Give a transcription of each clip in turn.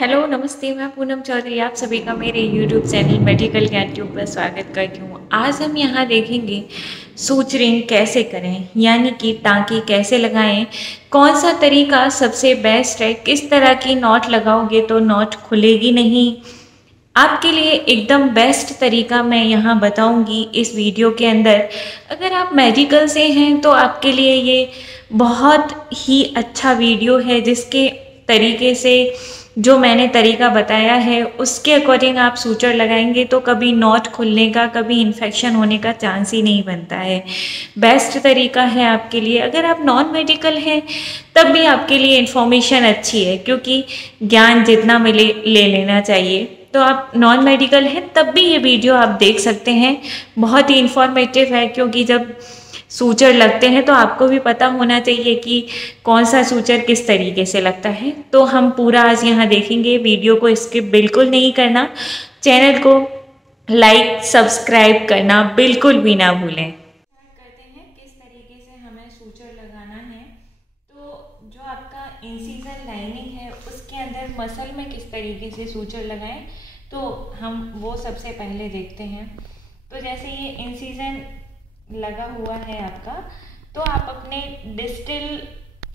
Hello नमस्ते। मैं पूनम चौधरी आप सभी का मेरे यूट्यूब चैनल मेडिकल ज्ञान ट्यूब पर स्वागत करती हूँ। आज हम यहाँ देखेंगे सूच रिंग कैसे करें, यानी कि टाँके कैसे लगाएं, कौन सा तरीका सबसे बेस्ट है, किस तरह की नॉट लगाओगे तो नॉट खुलेगी नहीं। आपके लिए एकदम बेस्ट तरीका मैं यहाँ बताऊंगी इस वीडियो के अंदर। अगर आप मेडिकल से हैं तो आपके लिए ये बहुत ही अच्छा वीडियो है, जिसके तरीके से जो मैंने तरीका बताया है उसके अकॉर्डिंग आप सूचर लगाएंगे तो कभी नॉट खुलने का, कभी इन्फेक्शन होने का चांस ही नहीं बनता है। बेस्ट तरीका है आपके लिए। अगर आप नॉन मेडिकल हैं तब भी आपके लिए इन्फॉर्मेशन अच्छी है, क्योंकि ज्ञान जितना मिले ले लेना चाहिए। तो आप नॉन मेडिकल हैं तब भी ये वीडियो आप देख सकते हैं। बहुत ही इन्फॉर्मेटिव है, क्योंकि जब सूचर लगते हैं तो आपको भी पता होना चाहिए कि कौन सा सूचर किस तरीके से लगता है। तो हम पूरा आज यहाँ देखेंगे, वीडियो को स्किप बिल्कुल नहीं करना, चैनल को लाइक सब्सक्राइब करना बिल्कुल भी ना भूलें। करते हैं किस तरीके से हमें सूचर लगाना है। तो जो आपका इंसीजन लाइनिंग है उसके अंदर मसल में किस तरीके से सूचर लगाएं, तो हम वो सबसे पहले देखते हैं। तो जैसे ये इंसीजन लगा हुआ है आपका, तो आप अपने डिस्टल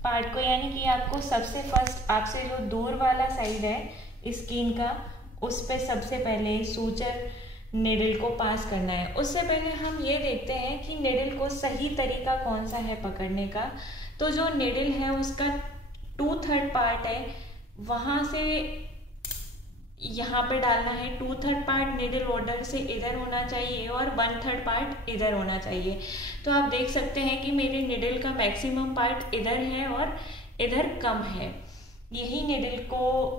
पार्ट को, यानी कि आपको सबसे फर्स्ट आपसे जो दूर वाला साइड है स्किन का, उस पे सबसे पहले सूचर निडल को पास करना है। उससे पहले हम ये देखते हैं कि निडल को सही तरीका कौन सा है पकड़ने का। तो जो निडल है उसका 2/3 पार्ट है, वहाँ से यहाँ पे डालना है। 2/3 पार्ट निडल ऑर्डर से इधर होना चाहिए और 1/3 पार्ट इधर होना चाहिए। तो आप देख सकते हैं कि मेरे निडल का मैक्सिमम पार्ट इधर है और इधर कम है। यही निडल को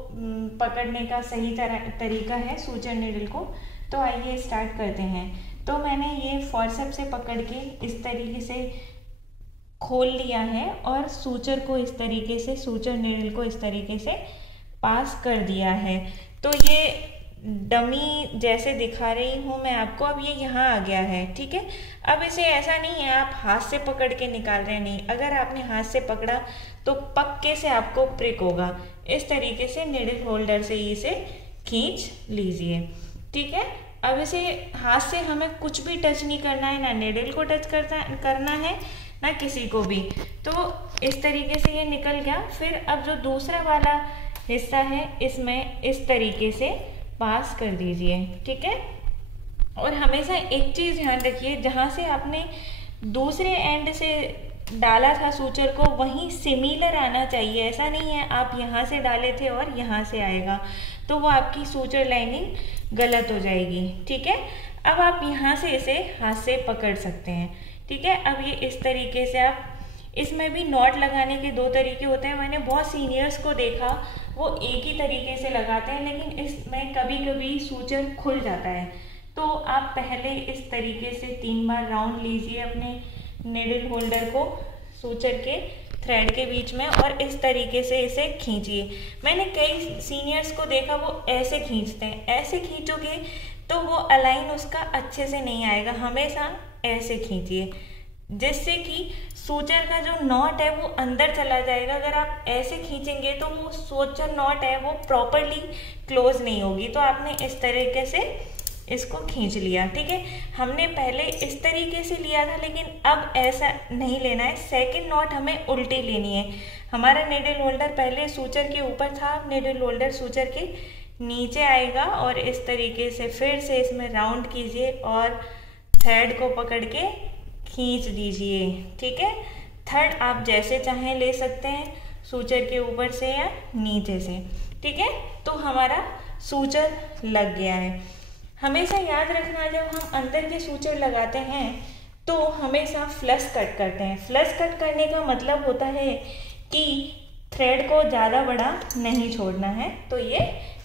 पकड़ने का सही तरीका है सूचर निडल को। तो आइए स्टार्ट करते हैं। तो मैंने ये फॉरसेप्स से पकड़ के इस तरीके से खोल लिया है और सूचर को इस तरीके से, सूचर निडल को इस तरीके से पास कर दिया है। तो ये डमी जैसे दिखा रही हूँ मैं आपको, अब ये यहाँ आ गया है, ठीक है। अब इसे ऐसा नहीं है आप हाथ से पकड़ के निकाल रहे, नहीं। अगर आपने हाथ से पकड़ा तो पक्के से आपको प्रिक होगा। इस तरीके से निडल होल्डर से इसे खींच लीजिए, ठीक है। अब इसे हाथ से हमें कुछ भी टच नहीं करना है, ना निडल को टच करना है ना किसी को भी। तो इस तरीके से ये निकल गया। फिर अब जो दूसरा वाला हिस्सा है इसमें इस तरीके से पास कर दीजिए, ठीक है। और हमेशा एक चीज़ ध्यान रखिए, जहाँ से आपने दूसरे एंड से डाला था सूचर को वहीं सिमिलर आना चाहिए। ऐसा नहीं है आप यहाँ से डाले थे और यहाँ से आएगा, तो वो आपकी सूचर लाइनिंग गलत हो जाएगी, ठीक है। अब आप यहाँ से इसे हाथ से पकड़ सकते हैं, ठीक है। अब ये इस तरीके से आप, इसमें भी नॉट लगाने के 2 तरीके होते हैं। मैंने बहुत सीनियर्स को देखा वो एक ही तरीके से लगाते हैं, लेकिन इसमें कभी कभी सूचर खुल जाता है। तो आप पहले इस तरीके से 3 बार राउंड लीजिए अपने निडल होल्डर को सूचर के थ्रेड के बीच में, और इस तरीके से इसे खींचिए। मैंने कई सीनियर्स को देखा वो ऐसे खींचते हैं। ऐसे खींचोगे तो वो अलाइन उसका अच्छे से नहीं आएगा। हमेशा ऐसे खींचिए, जिससे कि सूचर का जो नॉट है वो अंदर चला जाएगा। अगर आप ऐसे खींचेंगे तो वो सूचर नॉट है वो प्रॉपरली क्लोज नहीं होगी। तो आपने इस तरीके से इसको खींच लिया, ठीक है। हमने पहले इस तरीके से लिया था, लेकिन अब ऐसा नहीं लेना है। सेकंड नॉट हमें उल्टी लेनी है। हमारा निडल होल्डर पहले सूचर के ऊपर था, अब निडल होल्डर सूचर के नीचे आएगा। और इस तरीके से फिर से इसमें राउंड कीजिए और थ्रेड को पकड़ के खींच दीजिए, ठीक है। थर्ड आप जैसे चाहें ले सकते हैं, सूचर के ऊपर से या नीचे से, ठीक है। तो हमारा सूचर लग गया है। हमेशा याद रखना, जब हम अंदर के सूचर लगाते हैं तो हमेशा फ्लश कट करते हैं। फ्लश कट करने का मतलब होता है कि थ्रेड को ज़्यादा बड़ा नहीं छोड़ना है। तो ये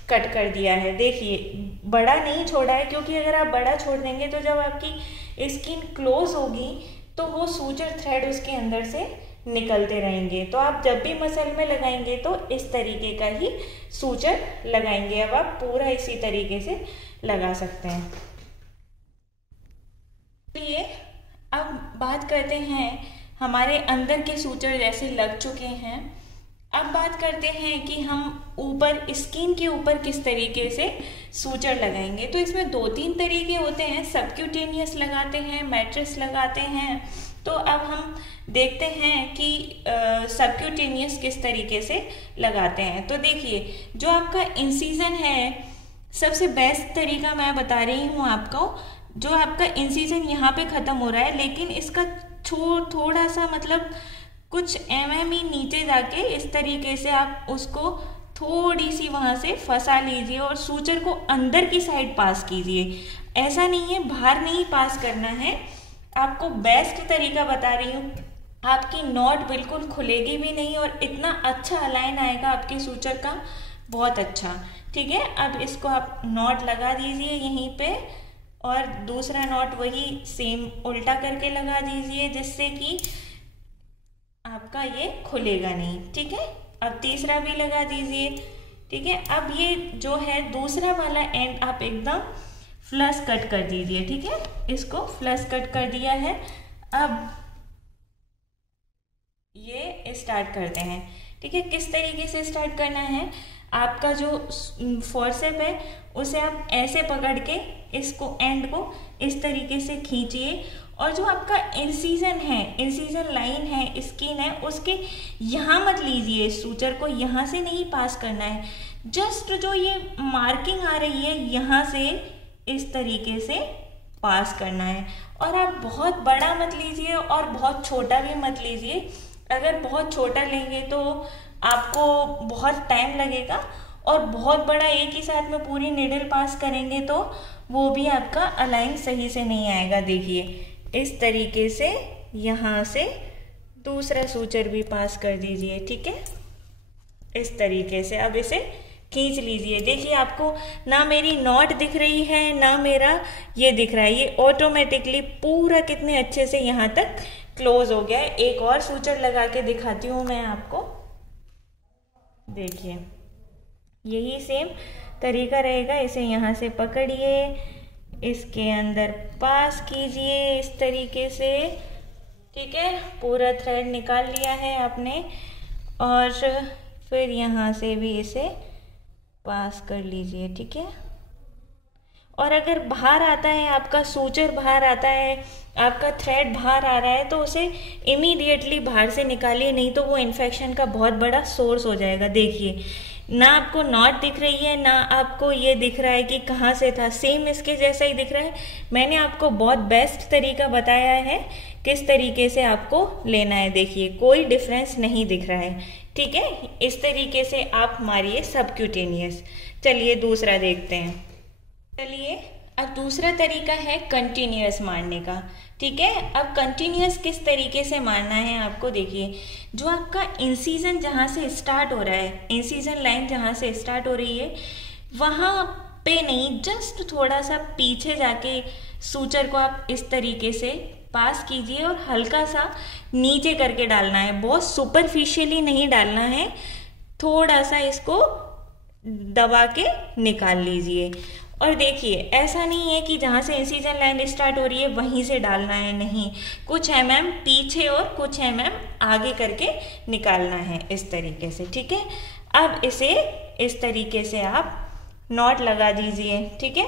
कट कर दिया है, देखिए बड़ा नहीं छोड़ा है, क्योंकि अगर आप बड़ा छोड़ देंगे तो जब आपकी स्किन क्लोज होगी तो वो सूचर थ्रेड उसके अंदर से निकलते रहेंगे। तो आप जब भी मसल में लगाएंगे तो इस तरीके का ही सूचर लगाएंगे। अब आप पूरा इसी तरीके से लगा सकते हैं। चलिए अब बात करते हैं, हमारे अंदर के सूचर जैसे लग चुके हैं, अब बात करते हैं कि हम ऊपर स्किन के ऊपर किस तरीके से सूचर लगाएंगे। तो इसमें 2-3 तरीके होते हैं, सबक्यूटेनियस लगाते हैं, मैट्रिक्स लगाते हैं। तो अब हम देखते हैं कि सबक्यूटेनियस किस तरीके से लगाते हैं। तो देखिए, जो आपका इंसिजन है, सबसे बेस्ट तरीका मैं बता रही हूँ आपको। जो आपका इंसिजन यहाँ पे ख़त्म हो रहा है, लेकिन इसका थोड़ा सा मतलब कुछ mm ही नीचे जाके इस तरीके से आप उसको थोड़ी सी वहाँ से फंसा लीजिए और सूचर को अंदर की साइड पास कीजिए। ऐसा नहीं है, बाहर नहीं पास करना है। आपको बेस्ट तरीका बता रही हूँ। आपकी नॉट बिल्कुल खुलेगी भी नहीं और इतना अच्छा अलाइन आएगा आपके सूचर का, बहुत अच्छा। ठीक है, अब इसको आप नॉट लगा दीजिए यहीं पे और दूसरा नॉट वही सेम उल्टा करके लगा दीजिए, जिससे कि आपका ये खुलेगा नहीं। ठीक है, अब तीसरा भी लगा दीजिए। ठीक है, अब ये जो है दूसरा वाला एंड आप एकदम फ्लश कट कर दीजिए। ठीक है, इसको फ्लश कट कर दिया है। अब ये स्टार्ट करते हैं। ठीक है, किस तरीके से स्टार्ट करना है, आपका जो फोर्सेप है उसे आप ऐसे पकड़ के इसको एंड को इस तरीके से खींचिए और जो आपका इंसिजन है, इंसिजन लाइन है, स्किन है, उसके यहाँ मत लीजिए, सूचर को यहाँ से नहीं पास करना है। जस्ट जो ये मार्किंग आ रही है यहाँ से इस तरीके से पास करना है। और आप बहुत बड़ा मत लीजिए और बहुत छोटा भी मत लीजिए। अगर बहुत छोटा लेंगे तो आपको बहुत टाइम लगेगा और बहुत बड़ा एक ही साथ में पूरी निडल पास करेंगे तो वो भी आपका अलाइन सही से नहीं आएगा। देखिए, इस तरीके से यहाँ से दूसरा सूचर भी पास कर दीजिए। ठीक है, इस तरीके से अब इसे खींच लीजिए। देखिए, आपको ना मेरी नॉट दिख रही है ना मेरा ये दिख रहा है, ये ऑटोमेटिकली पूरा कितने अच्छे से यहाँ तक क्लोज हो गया है। एक और सूचर लगा के दिखाती हूँ मैं आपको। देखिए, यही सेम तरीका रहेगा। इसे यहाँ से पकड़िए, इसके अंदर पास कीजिए इस तरीके से। ठीक है, पूरा थ्रेड निकाल लिया है आपने और फिर यहाँ से भी इसे पास कर लीजिए। ठीक है, और अगर बाहर आता है, आपका सूचर बाहर आता है, आपका थ्रेड बाहर आ रहा है, तो उसे इमीडिएटली बाहर से निकालिए, नहीं तो वो इन्फेक्शन का बहुत बड़ा सोर्स हो जाएगा। देखिए, ना आपको नॉट दिख रही है ना आपको ये दिख रहा है कि कहाँ से था, सेम इसके जैसा ही दिख रहा है। मैंने आपको बहुत बेस्ट तरीका बताया है किस तरीके से आपको लेना है। देखिए, कोई डिफरेंस नहीं दिख रहा है। ठीक है, इस तरीके से आप मारिए सबक्यूटेनियस। चलिए दूसरा देखते हैं। चलिए, अब दूसरा तरीका है कंटिन्यूअस मारने का। ठीक है, अब कंटिन्यूअस किस तरीके से मारना है आपको। देखिए, जो आपका इंसिजन जहाँ से स्टार्ट हो रहा है, इंसिजन लाइन जहाँ से स्टार्ट हो रही है, वहाँ पे नहीं, जस्ट थोड़ा सा पीछे जाके सूचर को आप इस तरीके से पास कीजिए और हल्का सा नीचे करके डालना है। बहुत सुपरफिशियली नहीं डालना है, थोड़ा सा इसको दबा के निकाल लीजिए। और देखिए, ऐसा नहीं है कि जहाँ से इंसिजन लाइन स्टार्ट हो रही है वहीं से डालना है, नहीं, कुछ mm पीछे और कुछ mm आगे करके निकालना है इस तरीके से। ठीक है, अब इसे इस तरीके से आप नॉट लगा दीजिए। ठीक है,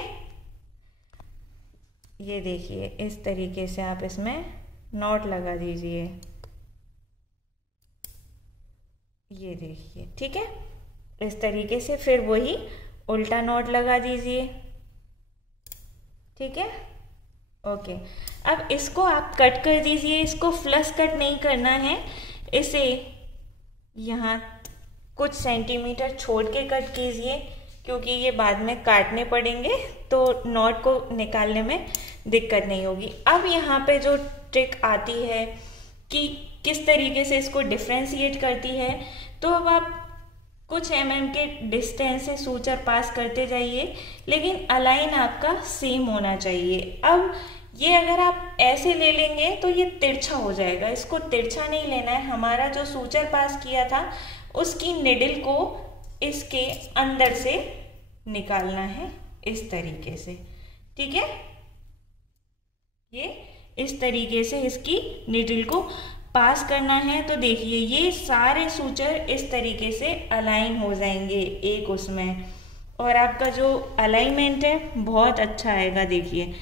ये देखिए, इस तरीके से आप इसमें नॉट लगा दीजिए। ये देखिए, ठीक है, इस तरीके से फिर वही उल्टा नॉट लगा दीजिए। ठीक है, ओके। अब इसको आप कट कर दीजिए, इसको फ्लश कट नहीं करना है, इसे यहाँ कुछ सेंटीमीटर छोड़ के कट कीजिए, क्योंकि ये बाद में काटने पड़ेंगे तो नॉट को निकालने में दिक्कत नहीं होगी। अब यहाँ पे जो ट्रिक आती है कि किस तरीके से इसको डिफ्रेंशिएट करती है, तो अब आप कुछ mm के डिस्टेंस से सूचर पास करते जाइए, लेकिन अलाइन आपका सेम होना चाहिए। अब ये अगर आप ऐसे ले लेंगे तो ये तिरछा हो जाएगा, इसको तिरछा नहीं लेना है। हमारा जो सूचर पास किया था उसकी निडल को इसके अंदर से निकालना है इस तरीके से। ठीक है, ये इस तरीके से इसकी निडल को पास करना है तो देखिए ये सारे सूचर इस तरीके से अलाइन हो जाएंगे एक उसमें, और आपका जो अलाइनमेंट है बहुत अच्छा आएगा। देखिए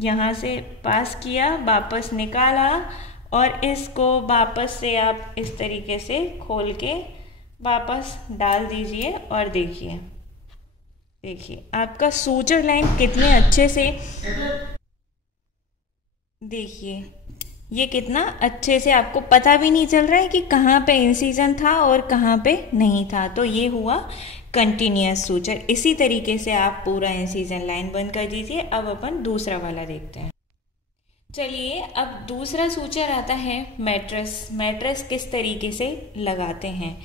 यहाँ से पास किया, वापस निकाला, और इसको वापस से आप इस तरीके से खोल के वापस डाल दीजिए। और देखिए आपका सूचर लाइन कितने अच्छे से, देखिए ये कितना अच्छे से आपको पता भी नहीं चल रहा है कि कहाँ पे इंसिजन था और कहाँ पे नहीं था। तो ये हुआ कंटिन्यूअस सूचर। इसी तरीके से आप पूरा इंसिजन लाइन बंद कर दीजिए। अब अपन दूसरा वाला देखते हैं। चलिए अब दूसरा सूचर आता है मैट्रेस। मैट्रेस किस तरीके से लगाते हैं,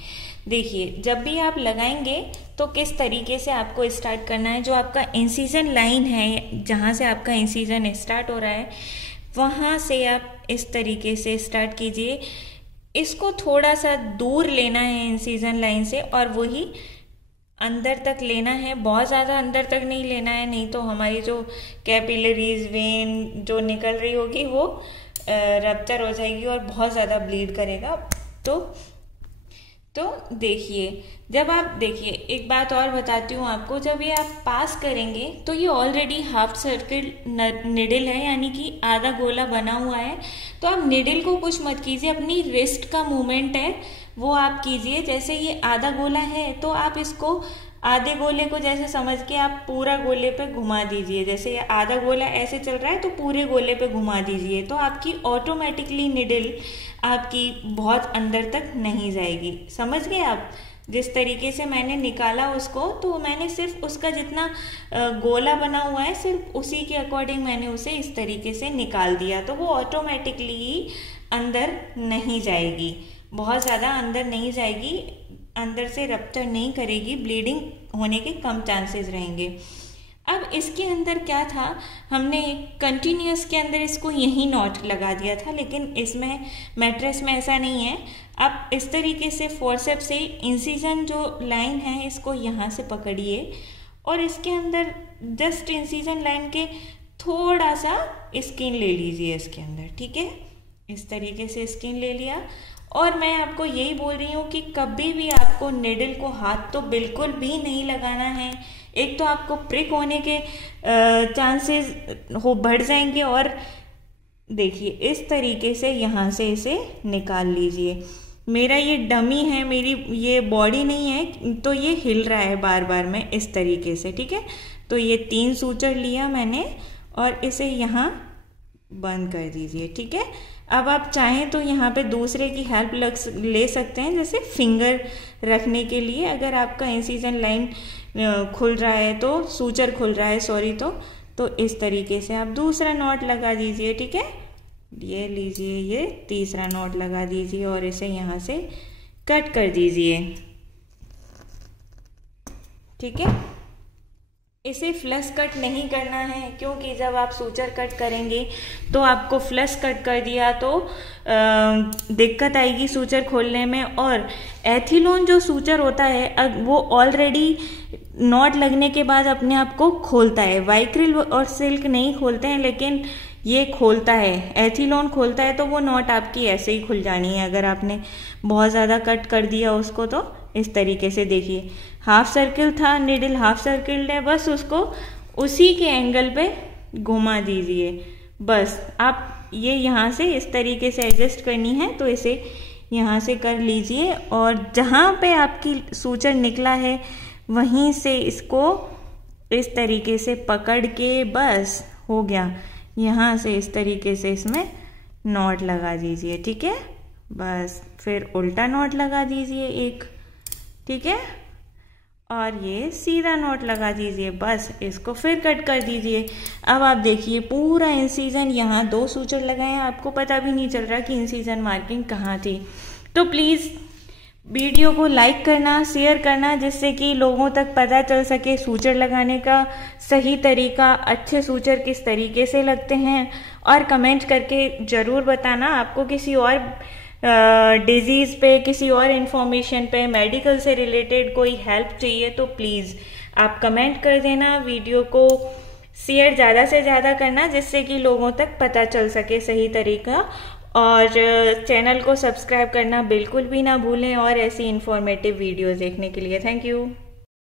देखिए जब भी आप लगाएंगे तो किस तरीके से आपको स्टार्ट करना है। जो आपका इंसिजन लाइन है, जहाँ से आपका इंसिजन स्टार्ट हो रहा है, वहाँ से आप इस तरीके से स्टार्ट कीजिए। इसको थोड़ा सा दूर लेना है इंसिजन लाइन से, और वही अंदर तक लेना है। बहुत ज़्यादा अंदर तक नहीं लेना है, नहीं तो हमारी जो कैपिलरीज वेन जो निकल रही होगी वो रप्चर हो जाएगी और बहुत ज़्यादा ब्लीड करेगा। तो देखिए जब आप, देखिए एक बात और बताती हूँ आपको, जब ये आप पास करेंगे तो ये ऑलरेडी हाफ सर्किल निडल है, यानी कि आधा गोला बना हुआ है। तो आप निडल को कुछ मत कीजिए, अपनी रिस्ट का मूवमेंट है वो आप कीजिए। जैसे ये आधा गोला है तो आप इसको आधे गोले को जैसे समझ के आप पूरा गोले पे घुमा दीजिए। जैसे ये आधा गोला ऐसे चल रहा है तो पूरे गोले पे घुमा दीजिए, तो आपकी ऑटोमेटिकली निडल आपकी बहुत अंदर तक नहीं जाएगी। समझ गए आप? जिस तरीके से मैंने निकाला उसको, तो मैंने सिर्फ उसका जितना गोला बना हुआ है सिर्फ उसी के अकॉर्डिंग मैंने उसे इस तरीके से निकाल दिया, तो वो ऑटोमेटिकली अंदर नहीं जाएगी, बहुत ज़्यादा अंदर नहीं जाएगी, अंदर से रप्चर नहीं करेगी, ब्लीडिंग होने के कम चांसेस रहेंगे। अब इसके अंदर क्या था, हमने कंटिन्यूअस के अंदर इसको यही नॉट लगा दिया था, लेकिन इसमें मैट्रेस में ऐसा नहीं है। आप इस तरीके से फोर्सेप्स से इंसिजन जो लाइन है इसको यहाँ से पकड़िए और इसके अंदर जस्ट इंसिजन लाइन के थोड़ा सा स्किन ले लीजिए इसके अंदर, ठीक है। इस तरीके से स्किन ले लिया। और मैं आपको यही बोल रही हूँ कि कभी भी आपको निडल को हाथ तो बिल्कुल भी नहीं लगाना है। एक तो आपको प्रिक होने के चांसेस बढ़ जाएंगे, और देखिए इस तरीके से यहाँ से इसे निकाल लीजिए। मेरा ये डमी है, मेरी ये बॉडी नहीं है, तो ये हिल रहा है बार बार में इस तरीके से, ठीक है। तो ये 3 सूचर लिया मैंने और इसे यहाँ बंद कर दीजिए, ठीक है। अब आप चाहें तो यहाँ पे दूसरे की हेल्प ले सकते हैं, जैसे फिंगर रखने के लिए। अगर आपका इंसिजन लाइन खुल रहा है तो सूचर खुल रहा है सॉरी, तो इस तरीके से आप दूसरा नॉट लगा दीजिए, ठीक है। ये लीजिए, ये तीसरा नॉट लगा दीजिए और इसे यहाँ से कट कर दीजिए, ठीक है। इसे फ्लश कट नहीं करना है, क्योंकि जब आप सूचर कट करेंगे तो आपको फ्लश कट कर दिया तो दिक्कत आएगी सूचर खोलने में। और एथिलोन जो सूचर होता है वो ऑलरेडी नॉट लगने के बाद अपने आप को खोलता है। वाइक्रिल और सिल्क नहीं खोलते हैं, लेकिन ये खोलता है, एथिलोन खोलता है, तो वो नॉट आपकी ऐसे ही खुल जानी है अगर आपने बहुत ज़्यादा कट कर दिया उसको। तो इस तरीके से देखिए, हाफ सर्किल था, निडल हाफ सर्किल है, बस उसको उसी के एंगल पे घुमा दीजिए। बस आप ये यहाँ से इस तरीके से एडजस्ट करनी है, तो इसे यहाँ से कर लीजिए और जहाँ पे आपकी सूचर निकला है वहीं से इसको इस तरीके से पकड़ के बस हो गया। यहाँ से इस तरीके से इसमें नॉट लगा दीजिए, ठीक है। बस फिर उल्टा नॉट लगा दीजिए एक, ठीक है, और ये सीधा नॉट लगा दीजिए। बस इसको फिर कट कर दीजिए। अब आप देखिए पूरा इंसिजन, यहाँ 2 सूचर लगाए हैं, आपको पता भी नहीं चल रहा कि इंसिजन मार्किंग कहाँ थी। तो प्लीज़ वीडियो को लाइक करना, शेयर करना, जिससे कि लोगों तक पता चल सके सूचर लगाने का सही तरीका, अच्छे सूचर किस तरीके से लगते हैं। और कमेंट करके ज़रूर बताना आपको किसी और डिजीज़ पे, किसी और इन्फॉर्मेशन पे, मेडिकल से रिलेटेड कोई हेल्प चाहिए तो प्लीज़ आप कमेंट कर देना। वीडियो को शेयर ज़्यादा से ज़्यादा करना, जिससे कि लोगों तक पता चल सके सही तरीका। और चैनल को सब्सक्राइब करना बिल्कुल भी ना भूलें और ऐसी इन्फॉर्मेटिव वीडियोस देखने के लिए। Thank you.